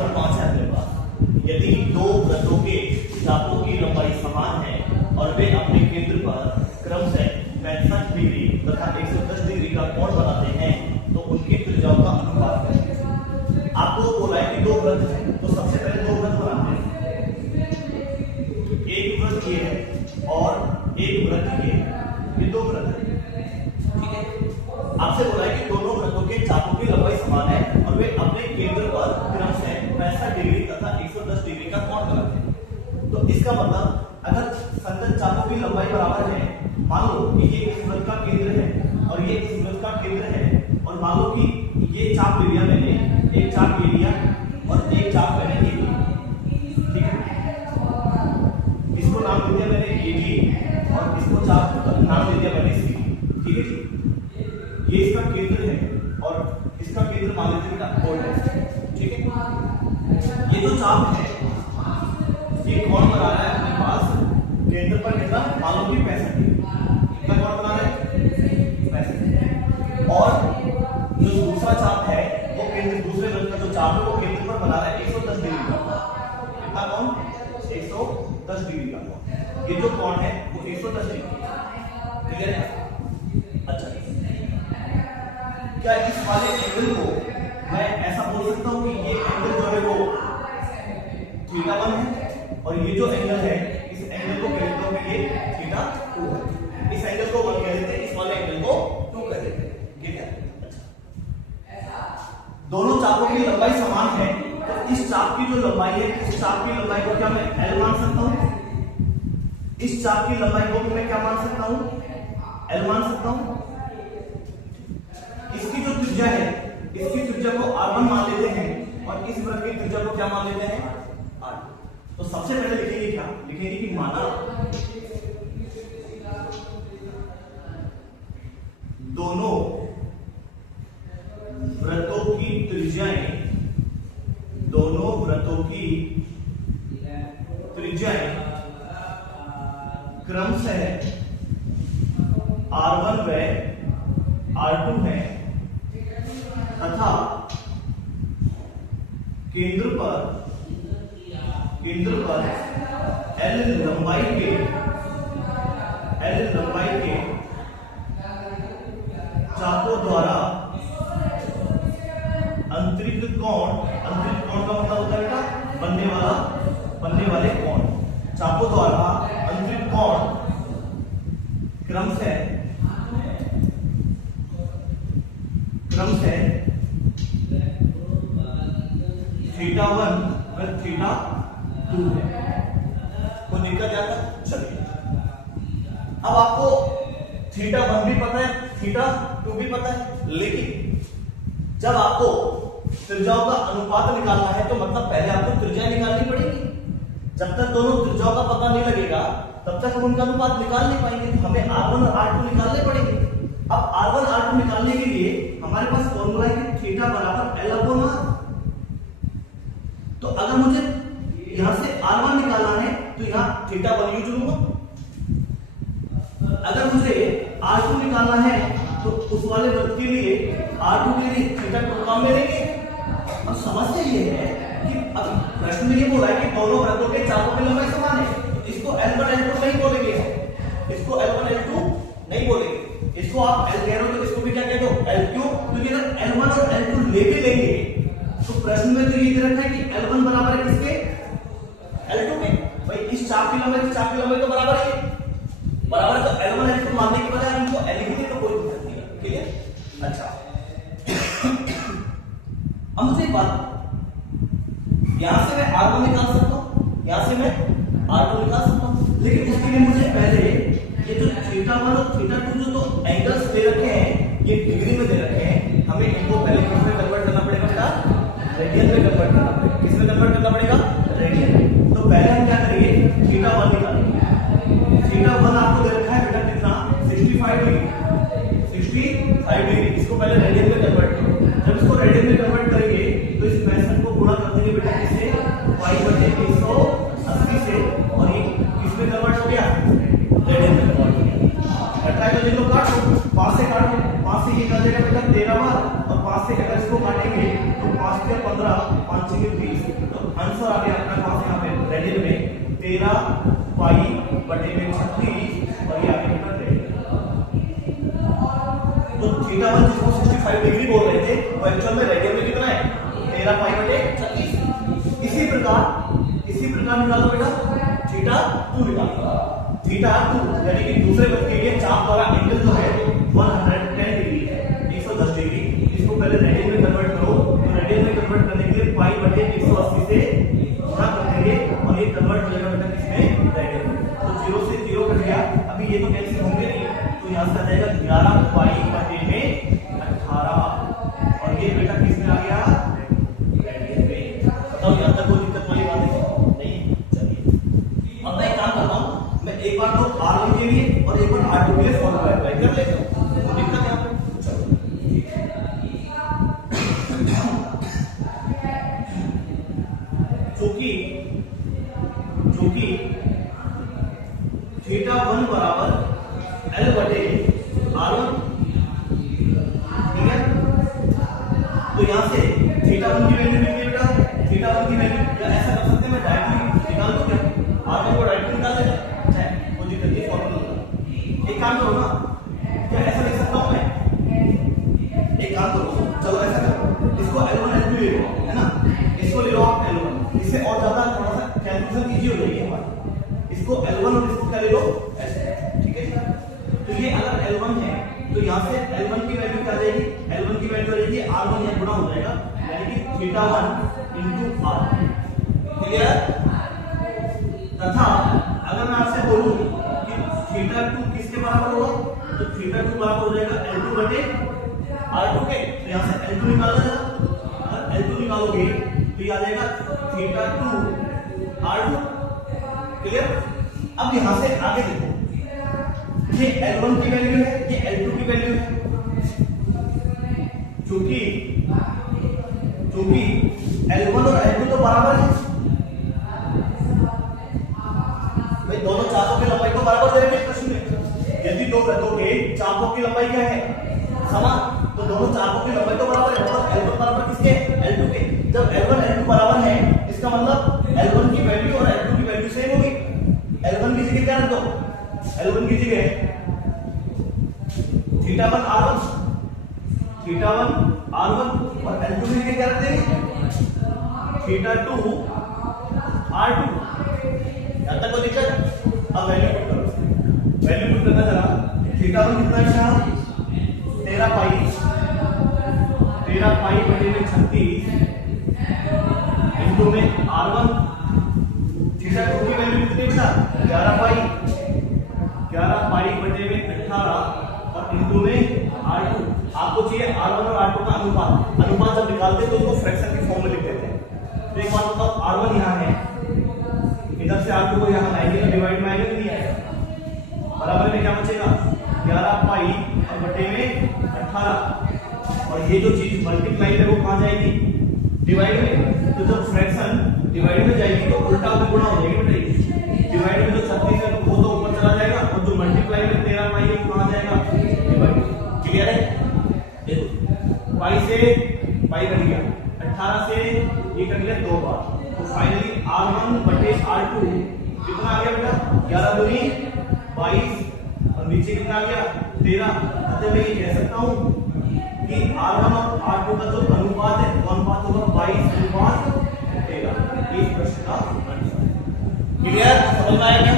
और 5 है अपने पास। यदि दो वृत्तों के चापों की लंबाई समान है और वे अपने केंद्र पर क्रमशः 65 डिग्री तथा 110 डिग्री का कोण बनाते हैं तो उनकी त्रिज्याओं का अनुपात है। आपको बोला है कि दो वृत्त हैं, तो सबसे पहले दो वृत्त बनाते हैं। एक वृत्त ये है और एक वृत्त ये दो वृत्त है, ठीक है। आपसे बोला है कि दोनों वृत्तों के चापों की लंबाई समान है और वे अपने केंद्र पर क्रमशः 65 डिग्री तथा 110 डिग्री का कोण बनाते हैं। तो इसका मतलब अगर संगत चापों की लंबाई बराबर है, मान लो कि ये इस वृत्त का केंद्र है और ये इस वृत्त का केंद्र है, और मान लो कि ये चाप ले लिया मैंने, एक चाप ले लिया और एक चाप मैंने ये लिया, ठीक है। इसको नाम दे दिया मैंने AB और इसको चाप नाम दे दिया मैंने CD, ठीक है जी। ये इसका केंद्र है और इसका केंद्र मान लेते हैं कोण है, ठीक है। ये जो चाप है ये कोण बना रहा है अपने पास केंद्र पर कितना, मान लो कि 65 डिग्री, कितना कोण बना रहा है 65। और जो दूसरा चाप है वो केंद्र, दूसरे वृत्त का जो चाप है वो केंद्र पर बना रहा है 110 डिग्री का। कितना कोण, 110 डिग्री का कोण। ये जो कोण है वो 110 डिग्री, ठीक है। अच्छा, क्या इस वाले एंगल को मैं ऐसा बोल सकता हूं कि ये एंगल जो है वो θ1 है और ये जो एंगल है इस एंगल को कह देता हूं कि ये θ2 है। इस एंगल को 1 कह देते हैं, इस वाले एंगल को 2 कह देते हैं, ठीक है। अच्छा, दोनों चापों की लंबाई समान है तो इस चाप की जो लंबाई है, इस चाप की लंबाई को क्या मैं L मान सकता हूं? इस चाप की लंबाई को मैं क्या मान सकता हूं? L मान सकता हूं। इसकी जो त्रिज्या है, इसकी त्रिज्या को R1 मान लेते हैं और इस वृत्त की त्रिज्या को क्या मान लेते हैं? R2। तो सबसे पहले लिखेंगे क्या, लिखेंगे कि माना दोनों वृत्तों की त्रिज्याएं, दोनों वृत्तों की त्रिज्याएं क्रमशः R1 व R2 है तथा केंद्र पर L लंबाई के चापों द्वारा अंतरिक्त कोण का मतलब होता है क्या, बनने वाले कोण, चापों द्वारा अंतरिक्त कोण क्रमशः θ1 व θ2 है। कोई दिक्कत आता? चलिए, अब आपको θ1 भी पता है, θ2 भी पता है, लेकिन जब आपको त्रिज्याओं का अनुपात निकालना है तो मतलब पहले आपको त्रिज्या निकालनी पड़ेगी। जब तक दोनों त्रिज्याओं का पता नहीं लगेगा तब तक हम उनका अनुपात निकाल नहीं पाएंगे। तो हमें R1 और R2 निकालने पड़ेंगे। अब R1 R2 निकालने के लिए हमारे पास फॉर्मूला है कि θ बराबर L/R। तो अगर मुझे यहां से R1 निकालना है तो यहां θ1 यूज लूंगा। अगर मुझे R2 निकालना है तो उस वाले वृत्त के लिए R2 के लिए θ2 काम में लेंगे। अब समस्या ये है कि अब प्रश्न में ये बोला है कि दोनों वृत्तों के चापों की लंबाई समान है, तो इसको L1 L2 नहीं बोलेंगे, इसको L1 L2 नहीं बोलेंगे, इसको आप L कह रहे हो तो इसको भी क्या कह दो L3। क्योंकि अगर L1 और L2 ले भी लेंगे तो प्रश्न में तो ये दे रखा है कि L1 बराबर है किसके, L2 के। भाई इस चाप की लंबाई तो बराबर है, बराबर है, तो L1 L2 मानने के बजाय हमको L लिखेंगे तो कोई दिक्कत नहीं है, ठीक है। अच्छा, अब मुझे एक बात, यहां से मैं R1 निकाल सकता हूं, यहां से मैं R2 निकाल सकता हूं, लेकिन उसके लिए मुझे पहले ये जो θ1 और θ2 जो तो एंगल्स दे रखे हैं ये डिग्री में दे रखे हैं, हमें इनको पहले किसमें कन्वर्ट करना पड़ेगा बेटा, रेडियन में कन्वर्ट करना पड़ेगा। किसमें कन्वर्ट करना पड़ेगा, रेडियन। तो पहले हम क्या करेंगे, θ1 निकालेंगे। θ1 आपको दे रखा है बेटा कितना, 65 डिग्री। इसको पहले रेडियन में कन्वर्ट करो। जब इसको रेडियन में कन्वर्ट करेंगे तो इस 65 को गुणा कर देंगे बेटा किससे, π/180 से, और ये किसमें कन्वर्ट हो गया, रेडियन में कन्वर्ट हो गया। घटाए तो देखो काटो, 5 से काटो, 5 से ये कर देगा बेटा 13 बार, और 5 से अगर इसको काटेंगे तो 5 के 15, 5 के 130। तो आंसर आ गया अपना कौन सा यहाँ पे रेडियन में 13 पाई बटे में 36 और ये आ गया बेटा रेडियन। तो थीटा 1 जिसको 65 डिग्री बोल रहे थे वो एक्चुअल में रेडियन में कितना है 13 पाई बटे 36। इसी प्रकार निकालो बेटा थीटा 2 निकालो। थीटा 2 यानी कि दूसरे पद के लिए चाप द्वारा एंगल जो है 110 डिग्री है 110 डिग्री। इसको पहले रेडियन में कन्वर्ट करो। तो रेडियन में कन्वर्ट करने के लिए पाई बटे 180 से गुणा कर देंगे और ये कन्वर्ट हो जाएगा बेटा किसमें रेडियन में। तो 0 से 0 कट गया। अभी ये तो कैंसिल होंगे नहीं तो यहां से आ जाएगा 11 पाई बटे में 18 और ये बेटा किसमें आ गया रेडियन में। बताओ यहां तक कोई दिक्कत वाली बात है नहीं? चलिए अब मैं एक काम करता हूं, मैं एक बार तो R1 के लिए और एक बार R2 के लिए फॉर्मूला अप्लाई कर लेता हूं। तो दिक्कत है चलो क्योंकि थीटा 1 बराबर L बटे R1 ठीक है। तो यहां से थीटा 1 की वैल्यू मिल गई बेटा। थीटा 1 की वैल्यू या ऐसा कर सकते हैं मैं डायरेक्टली निकाल दूं क्या R1 को डायरेक्टली निकाल देना है वो जी करके फॉर्मूला। एक काम करो ना क्या ऐसा लिख सकता हूं मैं? एक काम करो चलो ऐसा करो इसको L1 L2 ले लो है ना। इसको ले लो आप L1 इससे और ज्यादा थोड़ा सा कैलकुलेशन इजी हो जाएगी हमारी। इसको L1 और इसको क्या ले लो ऐसे ठीक है। तो ये अगर L1 है तो यहां से L1 की वैल्यू क्या आ जाएगी? L1 की वैल्यू आ जाएगी R1 या गुणा हो जाएगा यानी कि थीटा 1 into R क्लियर। तथा अगर मैं आपसे बोलूं कि थीटा 2 किसके बराबर होगा तो थीटा 2 बराबर हो जाएगा L2 बटे R2 के। तो यहां से L2 निकाल देना। अगर L2 निकालोगे तो ये आ जाएगा थीटा 2 R2 क्लियर। अब यहां से आगे देखो ये L1 की वैल्यू है ये L2 की वैल्यू है। क्योंकि L1 और L2 तो बराबर है भाई दोनों चापों की लंबाई तो बराबर दे रहे हैं प्रश्न में। यदि दो वृत्तों के चापों की लंबाई क्या है समान तो दोनों चापों की लंबाई तो बराबर है। मतलब L1 बराबर किसके L2 के। जब L1 L2 बराबर है इसका मतलब L1 की वैल्यू और L2 की वैल्यू सेम होगी। L1 की जगह क्या रख दो L1 की जगह थीटा 1 R1 और L2 की जगह क्या रख देंगे थीटा 2 R2। यहां तक कोई दिक्कत? अब वैल्यू पुट करो। वैल्यू पुट करना चला थीटा 1 कितना है 13 पाई बटे में 36 इनटू में R1। थीटा 2 की वैल्यू कितनी बेटा 11 पाई बटे में 18 और इनटू में R2। आपको चाहिए R1 और R2 का अनुपात जब निकालते तो उसको फ्रैक्शन की फॉर्म में लिख देते हैं। तो एक बात बताओ R1 यहाँ है इधर से R2 को यहाँ लाएंगे तो डिवाइड में आएगा नहीं आएगा। बराबर में क्या बचेगा 11 पाई और बटे में 18 और ये जो चीज मल्टीप्लाई है वो कहां जाएगी डिवाइड में। तो जब फ्रैक्शन डिवाइड में जाएगी तो उल्टा में गुणा हो जाएगी बेटा। डिवाइड में जो 36 है वो तो ऊपर चला जाएगा और जो मल्टीप्लाई में 13 पाई है कहां जाएगा डिवाइड। क्लियर है? देखो पाई से पाई कट गया 18 से ये कट गया 2 बार। तो फाइनली R1 बटे R2 कितना आ गया बेटा 11 दूनी 22 और नीचे कितना आ गया 13। मतलब मैं ये कह सकता हूं कि R1 और R2 का जो अनुपात है वो अनुपात होगा 22:13। इस प्रश्न का आंसर क्लियर समझ में आया क्या?